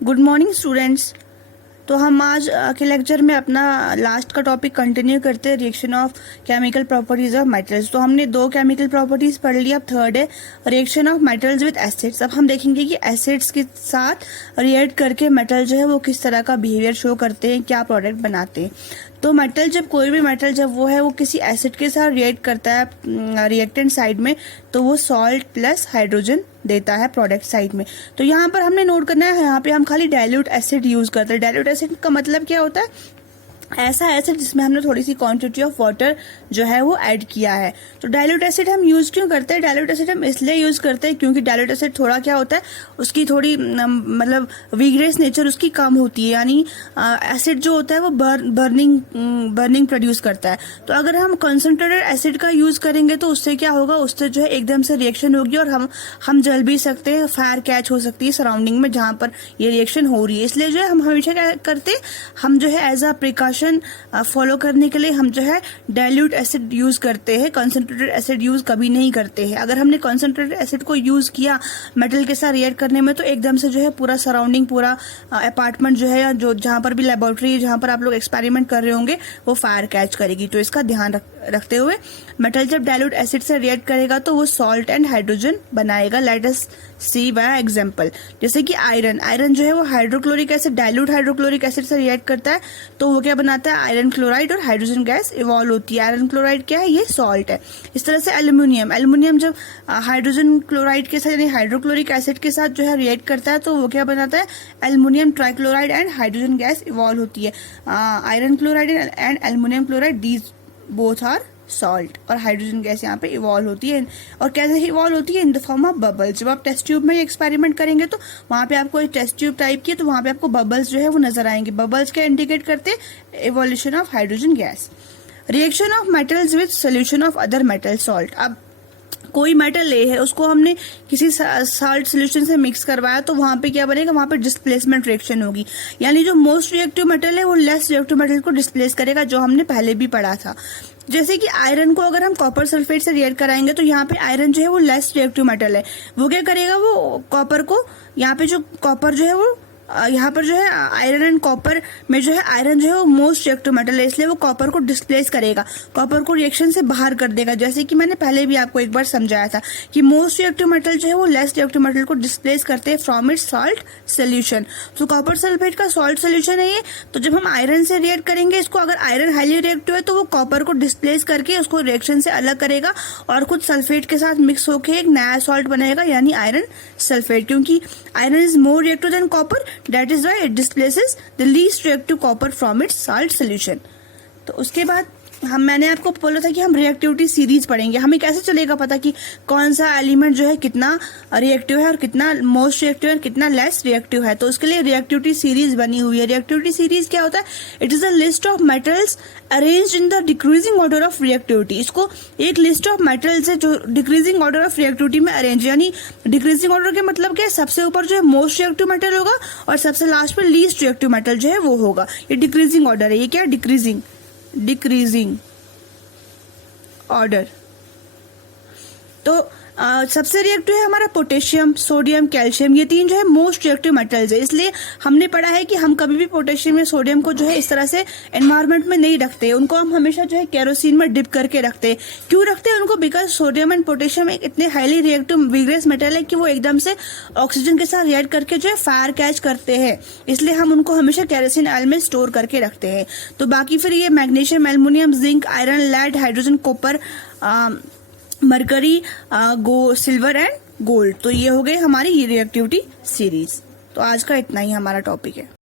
Good morning students. तो हम आज के लेक्चर में अपना लास्ट का टॉपिक कंटिन्यू करते हैं, reaction of chemical properties of metals. तो हमने दो केमिकल प्रॉपर्टीज पढ़ ली, अब थर्ड है reaction of metals with acids. अब हम देखेंगे कि एसिड्स के साथ रिएक्ट करके मेटल जो है वो किस तरह का बिहेवियर शो करते हैं, क्या प्रोडक्ट बनाते हैं। तो मेटल जब कोई भी मेटल जब वो है वो किसी एसिड के साथ रिएक्ट करता है रिएक्टेंट साइड में, तो वो सॉल्ट प्लस हाइड्रोजन देता है प्रोडक्ट साइड में। तो यहाँ पर हमने नोट करना है, यहाँ पे हम खाली डाइल्यूट एसिड यूज करते हैं। डाइल्यूट एसिड का मतलब क्या होता है? ऐसा एसिड जिसमें हमने थोड़ी सी क्वांटिटी ऑफ वाटर जो है वो ऐड किया है। तो डाइल्यूट एसिड हम यूज क्यों करते हैं? डाइल्यूट एसिड हम इसलिए यूज करते हैं क्योंकि डाइल्यूट एसिड थोड़ा क्या होता है, उसकी थोड़ी मतलब वीग्रेस नेचर उसकी कम होती है, यानी एसिड जो होता है वो बर्निंग प्रोड्यूस करता है। तो अगर हम कंसंट्रेटेड एसिड का यूज करेंगे तो उससे क्या होगा, उससे जो है एकदम से रिएक्शन होगी और हम जल भी सकते हैं, फायर कैच हो सकती है सराउंडिंग में जहां पर ये रिएक्शन हो रही है। इसलिए जो है हम हमेशा क्या करते हैं, हम जो है एज अ प्रिकॉशन फॉलो करने के लिए हम जो है डाइल्यूट एसिड यूज करते हैं, कंसंट्रेटेड एसिड यूज कभी नहीं करते हैं। अगर हमने कंसंट्रेटेड एसिड को यूज किया मेटल के साथ रिएक्ट करने में तो एकदम से जो है पूरा सराउंडिंग, पूरा अपार्टमेंट जो है, जो जहां पर भी लेबोरेटरी, जहां पर आप लोग एक्सपेरिमेंट कर रहे होंगे, वो फायर कैच करेगी। तो इसका ध्यान रखते हुए मेटल जब डाइल्यूट एसिड से रिएक्ट करेगा तो वो सॉल्ट एंड हाइड्रोजन बनाएगा। Let us see by example. जैसे कि आयरन जो है वो hydrochloric acid, dilute hydrochloric acid से रिएक्ट करता है तो वो क्या बनाता है, आयरन क्लोराइड, और हाइड्रोजन गैस इवॉल्व होती है। आयरन क्लोराइड क्या है, ये सॉल्ट है। इस तरह से एल्यूमिनियम जब हाइड्रोजन क्लोराइड के साथ यानी हाइड्रोक्लोरिक एसिड के साथ जो है रिएक्ट करता है तो वो क्या बनाता है, aluminium trichloride and hydrogen gas evolve होती है। Iron chloride and aluminium chloride, these both are salt, और हाइड्रोजन गैस यहाँ पे इवॉल्व होती है। और कैसे इवॉल्व होती है, in the form of bubbles. जब आप टेस्ट ट्यूब में एक्सपेरिमेंट करेंगे तो वहां पे आपको एक टेस्ट ट्यूब टाइप की, तो वहां पे आपको बबल्स जो है वो नजर आएंगे। बबल्स क्या इंडिकेट करते हैं, evolution of hydrogen gas. Reaction of metals with solution of other metal salt. अब कोई मेटल ले है, उसको हमने किसी साल्ट सोल्यूशन से मिक्स करवाया तो वहां पे क्या बनेगा, वहां पे डिस्प्लेसमेंट रिएक्शन होगी, यानी जो मोस्ट रिएक्टिव मेटल है वो लेस रिएक्टिव मेटल को डिस्प्लेस करेगा, जो हमने पहले भी पढ़ा था। जैसे कि आयरन को अगर हम कॉपर सल्फेट से रिएक्ट कराएंगे तो यहाँ पे आयरन जो है वो लेस रिएक्टिव मेटल है, वो क्या करेगा, वो कॉपर को, यहाँ पे जो कॉपर जो है वो यहाँ पर जो है आयरन एंड कॉपर में जो है आयरन जो है वो मोस्ट रिएक्टिव मेटल है, इसलिए वो कॉपर को डिस्प्लेस करेगा, कॉपर को रिएक्शन से बाहर कर देगा। जैसे कि मैंने पहले भी आपको एक बार समझाया था कि मोस्ट रिएक्टिव मेटल जो है वो लेस रिएक्टिव मेटल को डिस्प्लेस करते हैं फ्रॉम इट्स सॉल्ट सोल्यूशन। तो कॉपर सल्फेट का सॉल्ट सोल्यूशन है ये। तो जब हम आयरन से रिएक्ट करेंगे इसको, अगर आयरन हाईली रिएक्टिव है तो वो कॉपर को डिस्प्लेस करके उसको रिएक्शन से अलग करेगा और कुछ सल्फेट के साथ मिक्स होकर एक नया सॉल्ट बनाएगा, यानी आयरन सल्फेट। क्योंकि iron is more reactive than copper, that is why it displaces the least reactive copper from its salt solution। तो उसके बाद मैंने आपको बोला था कि हम रिएक्टिविटी सीरीज पढ़ेंगे। हमें कैसे चलेगा पता कि कौन सा एलिमेंट जो है कितना रिएक्टिव है और कितना मोस्ट रिएक्टिव है और कितना लेस रिएक्टिव है। तो उसके लिए रिएक्टिविटी सीरीज बनी हुई है। रिएक्टिविटी सीरीज क्या होता है, it is a list of metals arranged in the decreasing order of reactivity. इसको एक लिस्ट ऑफ मेटल्स है जो डिक्रीजिंग ऑर्डर ऑफ रिएक्टिविटी में अरेंज, यानी डिक्रीजिंग ऑर्डर के मतलब क्या है, सबसे ऊपर जो है मोस्ट रिएक्टिव मेटल होगा और सबसे लास्ट में लीस्ट रिएक्टिव मेटल जो है वो होगा। ये डिक्रीजिंग ऑर्डर है। ये क्या, डिक्रीजिंग ऑर्डर। तो सबसे रिएक्टिव है हमारा पोटेशियम, सोडियम, कैल्शियम, ये तीन जो है मोस्ट रिएक्टिव मेटल्स है। इसलिए हमने पढ़ा है कि हम कभी भी पोटेशियम या सोडियम को जो है इस तरह से एनवायरमेंट में नहीं रखते, उनको हम हमेशा जो है केरोसिन में डिप करके रखते हैं। क्यों रखते हैं उनको, बिकॉज सोडियम एंड पोटेशियम एक इतने हाईली रिएक्टिव विग्रेस मेटल है कि वो एकदम से ऑक्सीजन के साथ रिएक्ट करके जो है फायर कैच करते हैं, इसलिए हम उनको हमेशा केरोसिन ऑयल में स्टोर करके रखते हैं। तो बाकी फिर ये magnesium, aluminium, zinc, iron, lead, hydrogen, copper, mercury, silver and gold. तो ये हो गए हमारी रिएक्टिविटी सीरीज। तो आज का इतना ही हमारा टॉपिक है।